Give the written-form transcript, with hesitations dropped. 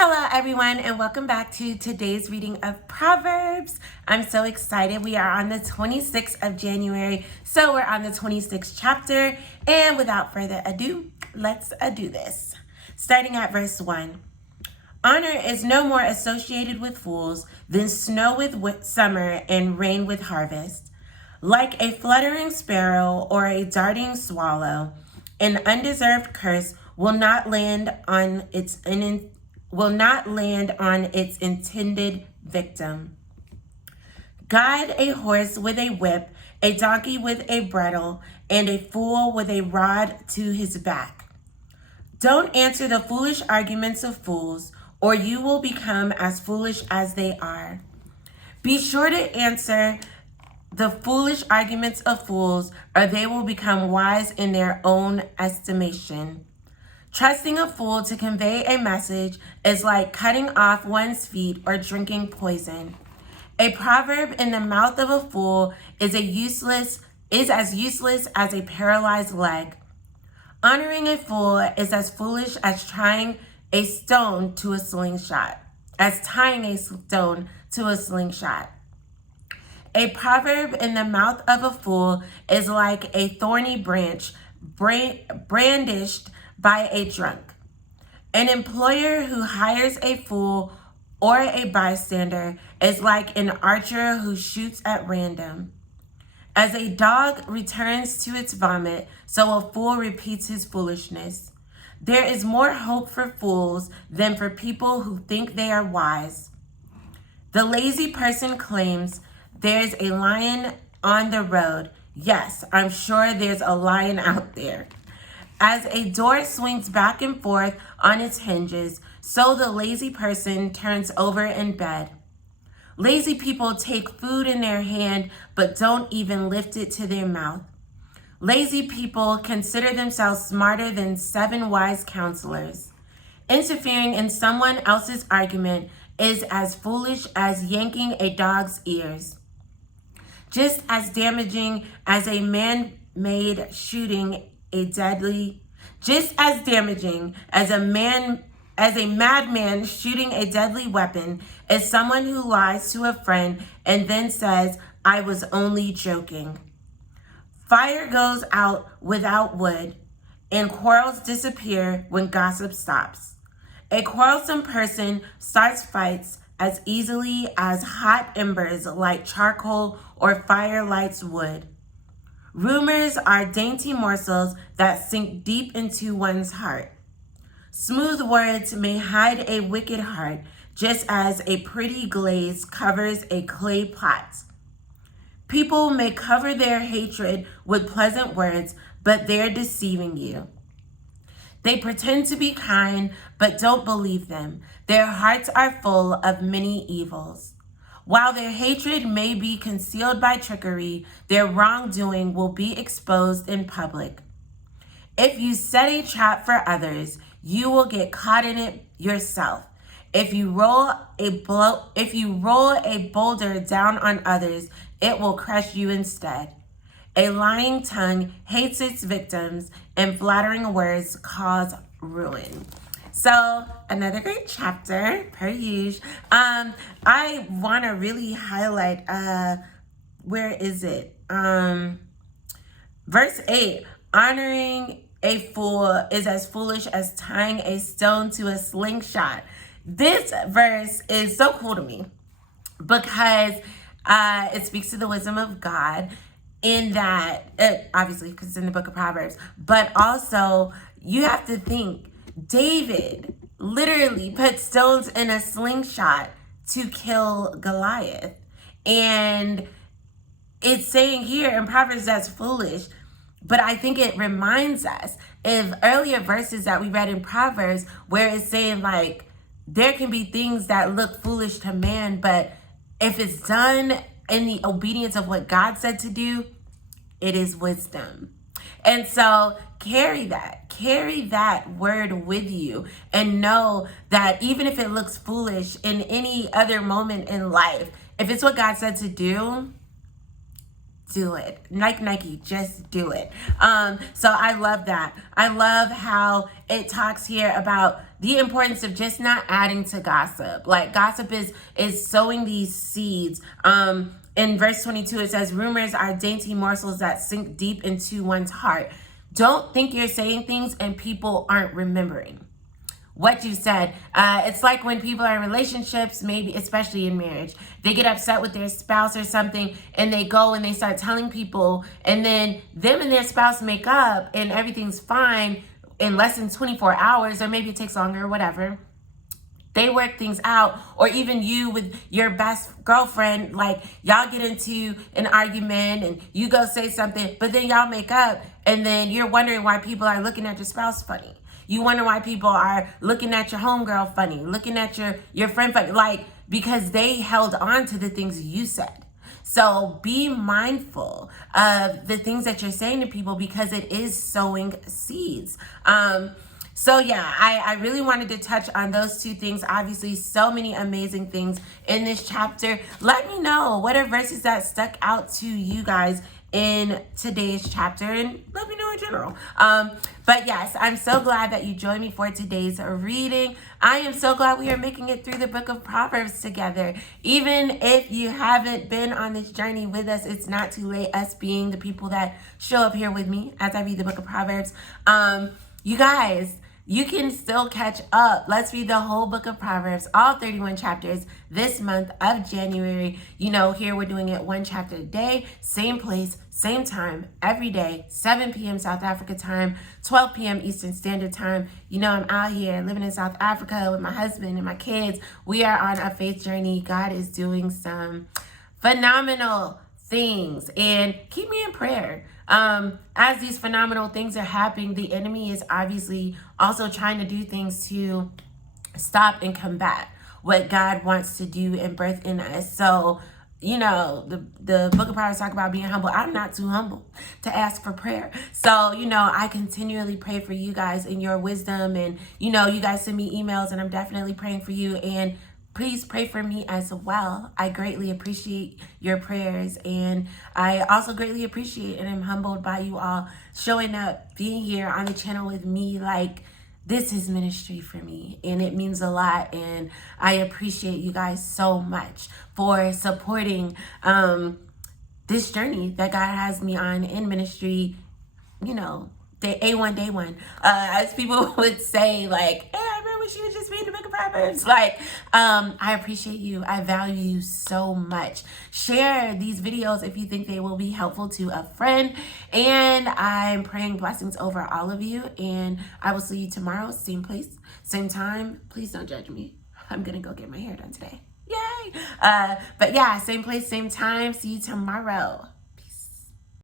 Hello everyone and welcome back to today's reading of Proverbs. I'm so excited. We are on the 26th of January, so we're on the 26th chapter, and without further ado, let's do this. Starting at verse 1. Honor is no more associated with fools than snow with summer and rain with harvest. Like a fluttering sparrow or a darting swallow, an undeserved curse will not land on its intended victim. Guide a horse with a whip, a donkey with a bridle, and a fool with a rod to his back. Don't answer the foolish arguments of fools, or you will become as foolish as they are. Be sure to answer the foolish arguments of fools, or they will become wise in their own estimation. Trusting a fool to convey a message is like cutting off one's feet or drinking poison. A proverb in the mouth of a fool is as useless as a paralyzed leg. Honoring a fool is as foolish as tying a stone to a slingshot. A proverb in the mouth of a fool is like a thorny branch brandished by a drunk. An employer who hires a fool or a bystander is like an archer who shoots at random. As a dog returns to its vomit, so a fool repeats his foolishness. There is more hope for fools than for people who think they are wise. The lazy person claims, "There's a lion on the road." Yes, I'm sure there's a lion out there. As a door swings back and forth on its hinges, so the lazy person turns over in bed. Lazy people take food in their hand, but don't even lift it to their mouth. Lazy people consider themselves smarter than 7 wise counselors. Interfering in someone else's argument is as foolish as yanking a dog's ears. Just as damaging as a madman shooting a deadly weapon is someone who lies to a friend and then says, "I was only joking." Fire goes out without wood, and quarrels disappear when gossip stops. A quarrelsome person starts fights as easily as hot embers light charcoal or fire lights wood. Rumors are dainty morsels that sink deep into one's heart. Smooth words may hide a wicked heart, just as a pretty glaze covers a clay pot. People may cover their hatred with pleasant words, but they're deceiving you. They pretend to be kind, but don't believe them. Their hearts are full of many evils. While their hatred may be concealed by trickery, their wrongdoing will be exposed in public. If you set a trap for others, you will get caught in it yourself. If you roll a boulder down on others, it will crush you instead. A lying tongue hates its victims, and flattering words cause ruin. So another great chapter, per usual. I want to really highlight, where is it? Verse 8, honoring a fool is as foolish as tying a stone to a slingshot. This verse is so cool to me because it speaks to the wisdom of God in that, obviously, because it's in the book of Proverbs, but also you have to think, David literally put stones in a slingshot to kill Goliath. And it's saying here in Proverbs that's foolish, but I think it reminds us of earlier verses that we read in Proverbs where it's saying like, there can be things that look foolish to man, but if it's done in the obedience of what God said to do, it is wisdom. And so carry that word with you and know that even if it looks foolish in any other moment in life, if it's what God said to do, do it. Like Nike, just do it. So I love that. I love how it talks here about the importance of just not adding to gossip. Like gossip is sowing these seeds. In verse 22, it says, rumors are dainty morsels that sink deep into one's heart. Don't think you're saying things and people aren't remembering what you said. It's like when people are in relationships, maybe especially in marriage, they get upset with their spouse or something and they go and they start telling people, and then them and their spouse make up and everything's fine in less than 24 hours, or maybe it takes longer or whatever. They work things out. Or even you with your best girlfriend, like y'all get into an argument and you go say something, but then y'all make up, and then you're wondering why people are looking at your spouse funny. You wonder why people are looking at your homegirl funny, looking at your friend funny, like because they held on to the things you said. So be mindful of the things that you're saying to people, because it is sowing seeds. So yeah, I really wanted to touch on those two things. Obviously, so many amazing things in this chapter. Let me know what are verses that stuck out to you guys in today's chapter, and let me know in general. But yes, I'm so glad that you joined me for today's reading. I am so glad we are making it through the book of Proverbs together. Even if you haven't been on this journey with us, it's not too late, us being the people that show up here with me as I read the book of Proverbs. You guys, you can still catch up. Let's read the whole book of Proverbs, all 31 chapters this month of January. You know, here we're doing it one chapter a day, same place, same time, every day, 7 p.m. South Africa time, 12 p.m. Eastern Standard Time. You know, I'm out here living in South Africa with my husband and my kids. We are on a faith journey. God is doing some phenomenal things, and keep me in prayer. As these phenomenal things are happening, the enemy is obviously also trying to do things to stop and combat what God wants to do and birth in us. So, you know, the book of Proverbs talk about being humble. I'm not too humble to ask for prayer. So, you know, I continually pray for you guys and your wisdom, and, you know, you guys send me emails and I'm definitely praying for you, and please pray for me as well. I greatly appreciate your prayers, and I also greatly appreciate and am humbled by you all showing up, being here on the channel with me. Like, this is ministry for me, and it means a lot, and I appreciate you guys so much for supporting this journey that God has me on in ministry. You know, day one. As people would say, like, hey, I remember she was just reading the book of Proverbs. Like, I appreciate you. I value you so much. Share these videos if you think they will be helpful to a friend. And I'm praying blessings over all of you. And I will see you tomorrow, same place, same time. Please don't judge me. I'm going to go get my hair done today. Yay! But yeah, same place, same time. See you tomorrow.